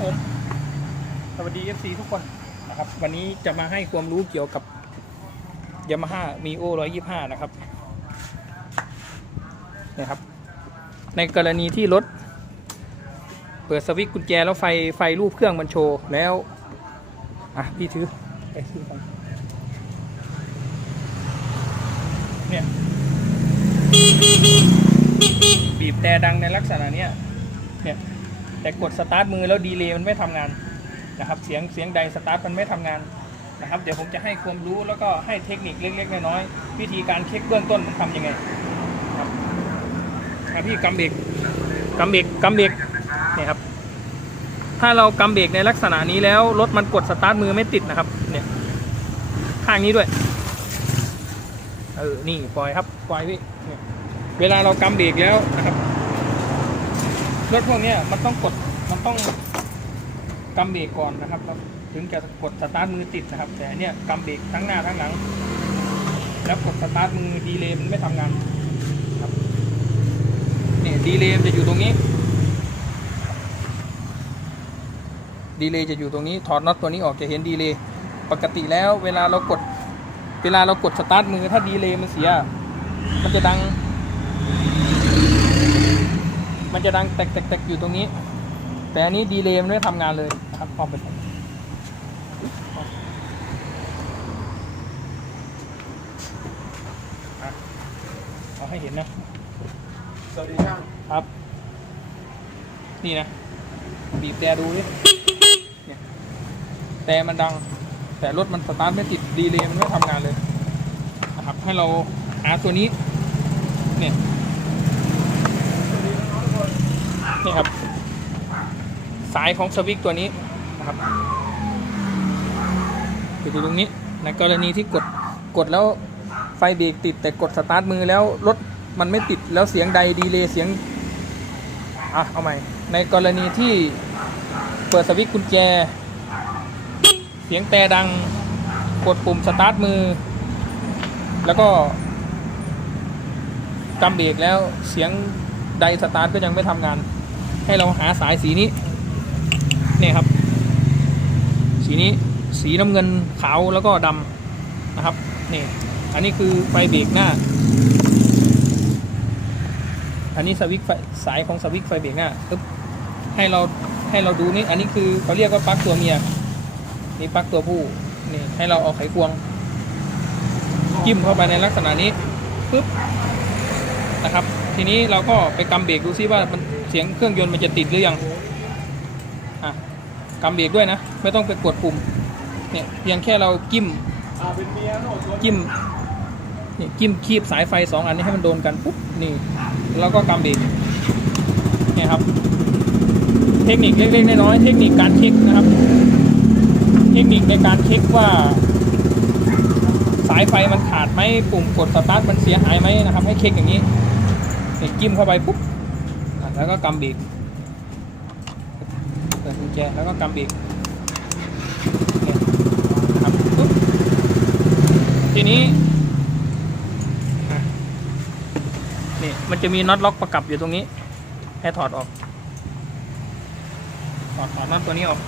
ผม สวัสดี FC ทุกคนนะครับ วันนี้จะมาให้ความรู้เกี่ยวกับ Yamaha Mio 125นะครับนี่ครับ ในกรณีที่รถ เปิดสวิตช์กุญแจแล้วไฟไฟรูปเครื่องมันโชว์แล้ว อะ พี่ถือไปซื้อก่อนเนี่ยบีบแต่ดังในลักษณะเนี้ยเนี่ย แต่กดสตาร์ทมือแล้วดีเลย์มันไม่ทำงานนะครับเสียงเสียงใดสตาร์ทมันไม่ทำงานนะครับเดี๋ยวผมจะให้ความรู้แล้วก็ให้เทคนิคเล็กๆน้อยๆวิธีการเช็คเบื้องต้นมันทำยังไงครับพี่กำเบรกกำเบรกกำเบรกเนี่ยครับถ้าเรากำเบรกในลักษณะนี้แล้วรถมันกดสตาร์ทมือไม่ติดนะครับเนี่ยข้างนี้ด้วยเออนี่ปล่อยครับปล่อยพี่เนี่เวลาเรากำเบรกแล้วนะครับ รถพวกนี้มันต้องกดมันต้องกำเบรกก่อนนะครับแล้วถึงจะกดสตาร์ทมือติดนะครับ แต่อันเนี้ยกำเบรกทั้งหน้าทั้งหลัง แล้วกดสตาร์ทมือดีเลย์มันไม่ทำงานครับเนี่ยดีเลย์มันจะอยู่ตรงนี้ดีเลย์จะอยู่ตรงนี้ถอดน็อตตัวนี้ออกจะเห็นดีเลย์ปกติแล้วเวลาเรากด เวลาเรากดสตาร์ทมือถ้าดีเลย์มันเสีย มันจะดัง มันจะดังแตกๆๆอยู่ตรงนี้ แต่อันนี้ดีเลย์มันไม่ทำงานเลยนะครับพอไปอะเอาให้เห็นนะ สวัสดีช่างครับ นี่นะ บีบแต่ดูดิเนี่ยแต่มันดัง แต่รถมันสตาร์ทไม่ติด ดีเลย์มันไม่ทำงานเลย นะครับ ให้เราหาตัวนี้ เนี่ย นี่ครับ สายของสวิตช์ตัวนี้นะครับอยู่ตรงนี้ในกรณีที่กดกดแล้วไฟเบรกติดแต่กดสตาร์ทมือแล้วรถมันไม่ติดแล้วเสียงใดดีเลย์เสียงอะเอาใหม่ ในกรณีที่เปิดสวิตช์กุญแจ เสียงแต่ดังกดปุ่มสตาร์ทมือ แล้วก็กำเบรกแล้วเสียงใดสตาร์ทก็ยังไม่ทำงาน ให้เราหาสายสีนี้เนี่ยครับ สีนี้สีน้ำเงินขาวแล้วก็ดำนะครับนี่อันนี้คือไฟเบรกหน้า อันนี้สวิตช์ไฟสายของสวิตช์ไฟเบรกหน้าปึ๊บให้เราให้เราดูนี่อันนี้คือเขาเรียกว่าปลั๊กตัวเมียนี่ปลั๊กตัวผู้นี่ให้เราเอาไขควงจิ้มเข้าไปในลักษณะนี้ปึ๊บนะครับ ทีนี้เราก็ไปกำเบรกดูซิว่ามัน เสียงเครื่องยนต์มันจะติดหรือยังอะกำเบรกด้วยนะ ไม่ต้องไปกดปุ่ม เนี่ยเพียงแค่เราจิ้มจิ้มเนี่ยจิ้มคีบสายไฟสองอันนี้ให้มันโดนกันปุ๊บนี่แล้วก็กำเบรกเนี่ยครับ เทคนิคเล็กๆน้อยๆเทคนิคการเช็คนะครับ เทคนิคในการเช็คว่าสายไฟมันขาดไหมปุ่มกดสตาร์ทมันเสียหายไหมนะครับ ให้เช็คอย่างนี้เนี่ยจิ้มเข้าไปปุ๊บ แล้วก็กำบรกเปิดกุญแจแล้วก็กำบรกเนี่ยนะครับปุ๊บทีนี้นี่มันจะมีน็อตล็อกประกับอยู่ตรงนี้ ให้ถอดออก ถอดถอดน็อตตัวนี้ออก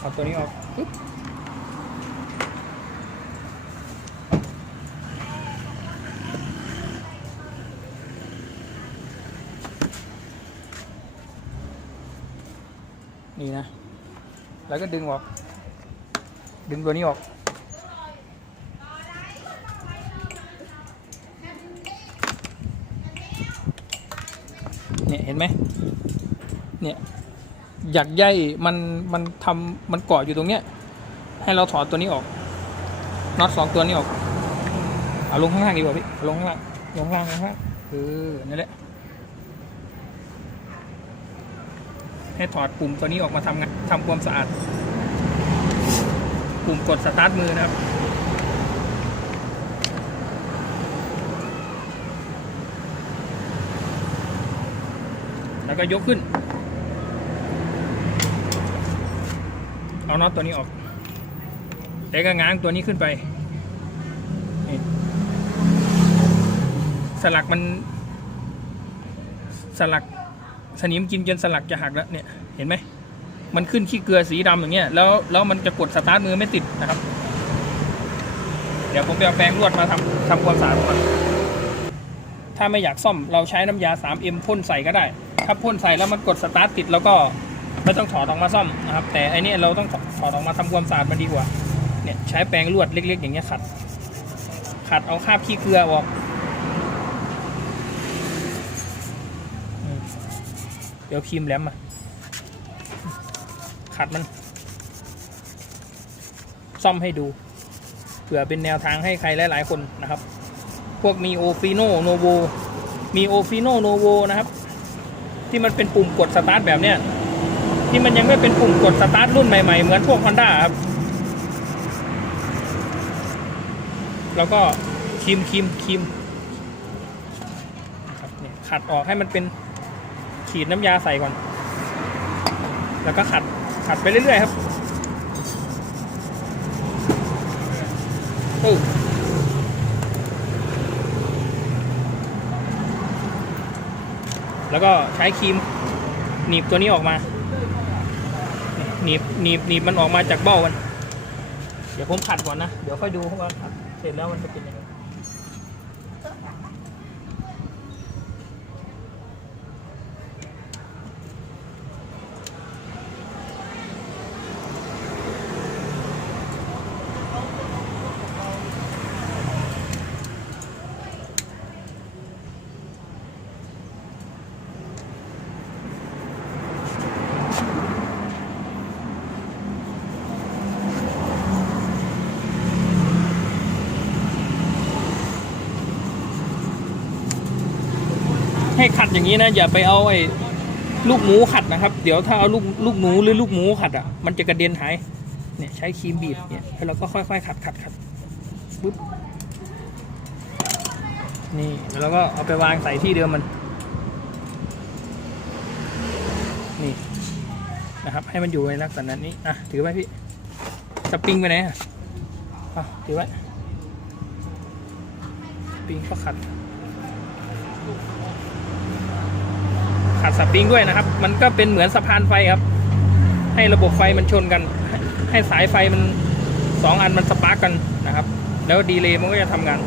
ถอดตัวนี้ออกปึ๊บ นี่นะ แล้วก็ดึงออก ดึงตัวนี้ออก เนี่ยเห็นไหมเนี่ยหยักใยมันมันทำมันเกาะอยู่ตรงเนี้ย ให้เราถอดตัวนี้ออกน็อตสองตัวนี้ออก เอาลงข้างล่างดีกว่าพี่ลงข้างล่างลงข้างล่างลงข้างล่างเออนั่นแหละ ให้ถอดปุ่มตัวนี้ออกมาทำงานทำความสะอาด ปุ่มกดสตาร์ทมือนะครับ แล้วก็ยกขึ้น เอาน็อตตัวนี้ออกแล้วก็ง้างตัวนี้ขึ้นไป สลักมันสลัก สนิมกินจนสลักจะหักแล้วเนี่ยเห็นไหมมันขึ้นขี้เกลือสีดำอย่างเงี้ยแล้วแล้วมันจะกดสตาร์ทมือไม่ติดนะครับ เดี๋ยวผมไปเอาแปรงลวดมาทำทำความสะอาดก่อนถ้าไม่อยากซ่อมเราใช้น้ำยา 3M พ่นใส่ก็ได้ ถ้าพ่นใส่แล้วมันกดสตาร์ทติดแล้วก็ไม่ต้องถอดออกมาซ่อมนะครับ แต่อันนี้เราต้องถอดออกมาทำความสะอาดมันดีกว่า เนี่ยใช้แปรงลวดเล็ก ๆ อย่างเงี้ยขัด ขัดเอาคราบขี้เกลือออกอืม เดี๋ยวครีมแหลมมา ขัดมัน ซ่อมให้ดู เผื่อเป็นแนวทางให้ใครหลาย ๆ คนนะครับ พวกมีโอฟิโนโนโว มีโอฟิโนโนโวนะครับ ที่มันเป็นปุ่มกดสตาร์ทแบบเนี้ย ที่มันยังไม่เป็นปุ่มกดสตาร์ทรุ่นใหม่ ๆ เหมือนพวก Honda ครับ แล้วก็ครีมครีมครีมขัดออกให้มันเป็น ขีดน้ำยาใส่ก่อน แล้วก็ขัดขัดไปเรื่อยๆครับปึ๊บแล้วก็ใช้ครีมหนีบตัวนี้ออกมาหนีบหนีบหนีบมันออกมาจากเบ้ามัน เดี๋ยวผมขัดก่อนนะ เดี๋ยวค่อยดูว่าขัดเสร็จแล้วมันจะเป็นยังไง อย่างนี้นะอย่าไปเอาไอ้ลูกหมูขัดนะครับ เดี๋ยวถ้าเอาลูกลูกหนูหรือลูกหมูขัดอะมันจะกระเด็นหายเนี่ยใช้ครีมบีบเนี่ยแล้วเราก็ค่อยๆขัดขัดขัดปุ๊บนี่แล้วเราก็เอาไปวางใส่ที่เดิมมันนี่นะครับ ให้มันอยู่ในลักษณะนี้อะถือไว้พี่สปริงไปไหนอะอะถือไว้สปริงก็ขัด ขัดสปริงด้วยนะครับ มันก็เป็นเหมือนสะพานไฟครับ ให้ระบบไฟมันชนกัน ให้สายไฟมันสองอันมันสปาร์กกันนะครับ แล้วดีเลย์มันก็จะทำงาน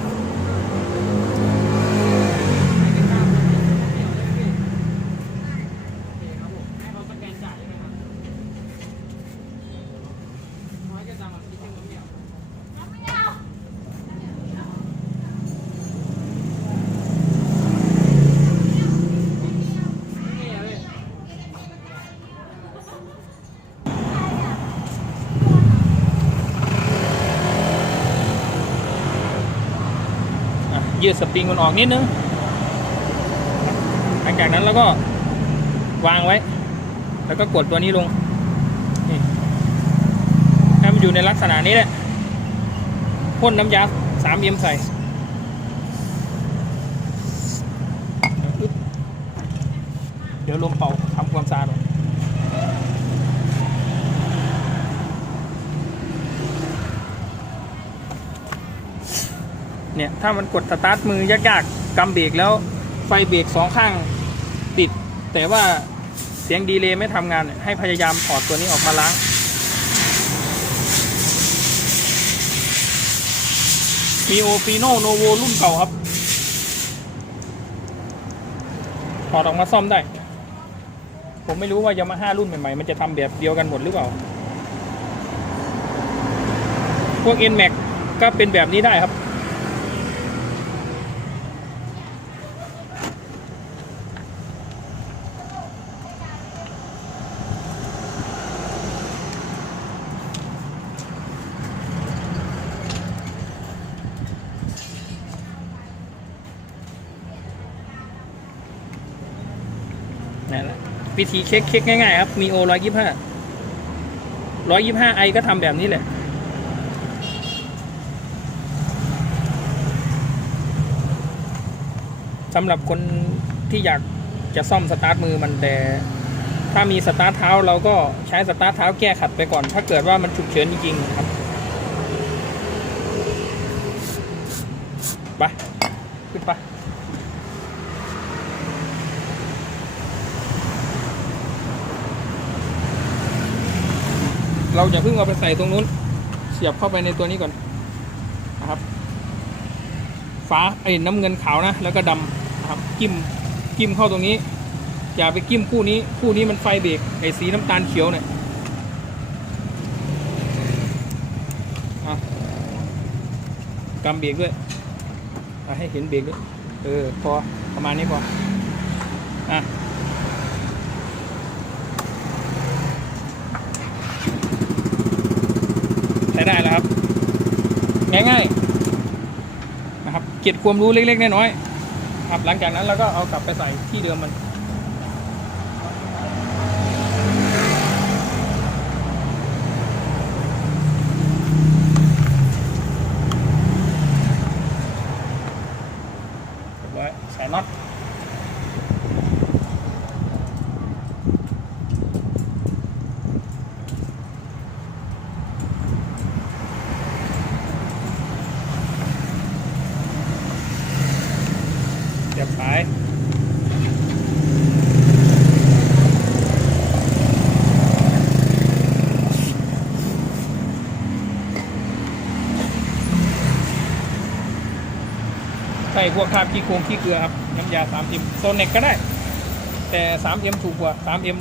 ยืดสปริงมันออกนิดนึงหลังจากนั้นแล้วก็วางไว้ แล้วก็กดตัวนี้ลงนี่ให้มันอยู่ในลักษณะนี้แหละพ่นน้ำยาสามเอ็มใส่เดี๋ยวลมเป่าทำความสะอาดก่อน เนี่ย ถ้ามันกดสตาร์ทมือยากๆกำเบรกแล้วไฟเบรกสองข้างติด แต่ว่าเสียงดีเลย์ไม่ทำงานให้พยายามถอดตัวนี้ออกมาล้างมีโอฟีโนโนโวรุ่นเก่าครับ ถอดออกมาซ่อมได้ ผมไม่รู้ว่ายามาฮ่ารุ่นใหม่ ๆ มันจะทำแบบเดียวกันหมดหรือเปล่า พวก NMAX ก็เป็นแบบนี้ได้ครับ นั่นแหละวิธีเช็คเช็คง่ายๆครับ มีโอร้อยยี่ห้าร้อยยี่ห้าไอก็ทำแบบนี้แหละสำหรับคนที่อยากจะซ่อมสตาร์ทมือมันแต่ ถ้ามีสตาร์ทเท้าเราก็ใช้สตาร์ทเท้าแก้ขัดไปก่อน ถ้าเกิดว่ามันฉุกเฉินจริงๆครับไปขึ้นไป เราอย่าเพิ่งเอาไปใส่ตรงนู้น เสียบเข้าไปในตัวนี้ก่อนนะครับ ฟ้าไอ้น้ำเงินขาวนะ แล้วก็ดำนะครับกิ้มกิ้มเข้าตรงนี้ อย่าไปกิ้มคู่นี้ คู่นี้มันไฟเบรกไอ้สีน้ำตาลเขียวเนี่ยอะกำเบรกด้วยให้เห็นเบรกด้วย เออ พอ ประมาณนี้พอ อะ ใช้ได้แล้วครับ ง่ายๆนะครับเก็บความรู้เล็กๆน้อยๆครับหลังจากนั้นเราก็เอากลับไปใส่ที่เดิมมัน เรียบร้อยใส่น็อต เสียบสายใส่ พวกคราบขี้โครงขี้เกลือครับน้ำยา 3M โซเน็กก็ได้ แต่ 3M ถูกกว่า 3M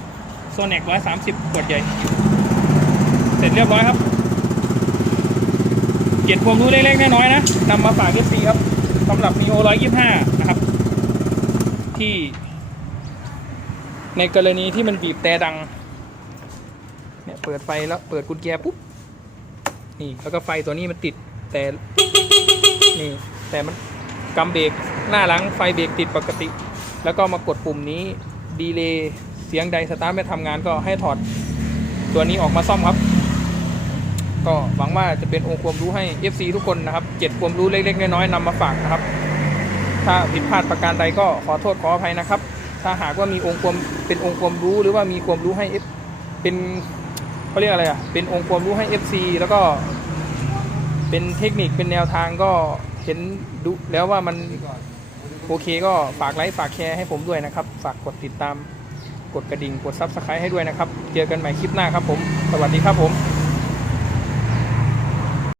120โซเน็ก130 ขวดใหญ่ เสร็จเรียบร้อยครับ เก็บความรู้เล็กๆน้อยๆนะนำมาฝากเอฟซีครับสำหรับ Neo 125 นะครับ ที่ในกรณีที่มันบีบแต่ดัง เนี่ยเปิดไฟแล้วเปิดกุญแจปุ๊บ นี่ แล้วก็ไฟตัวนี้มันติดแต่ นี่ แต่มัน กำเบรกหน้าหลังไฟเบรกติดปกติ แล้วก็มากดปุ่มนี้ดีเลย์เสียงใดสตาร์ทไม่ทำงานก็ให้ถอดตัวนี้ออกมาซ่อมครับ ก็หวังว่าจะเป็นองค์ความรู้ให้ FC ทุกคนนะครับเจ็ดความรู้เล็กๆน้อยๆนำมาฝากนะครับ ถ้าผิดพลาดประการใดก็ขอโทษขออภัยนะครับ ถ้าหากว่ามีองค์ความเป็นองค์ความรู้หรือว่ามีความรู้ให้ F เป็นเขาเรียกอะไรอะเป็นองค์ความรู้ให้ FC แล้วก็เป็นเทคนิคเป็นแนวทางก็ เห็นดูแล้วว่ามันโอเคก็ฝากไลค์ฝากแชร์ให้ผมด้วยนะครับ ฝากกดติดตาม กดกระดิ่งกดซับสไครต์ให้ด้วยนะครับ เจอกันใหม่คลิปหน้าครับผม สวัสดีครับผม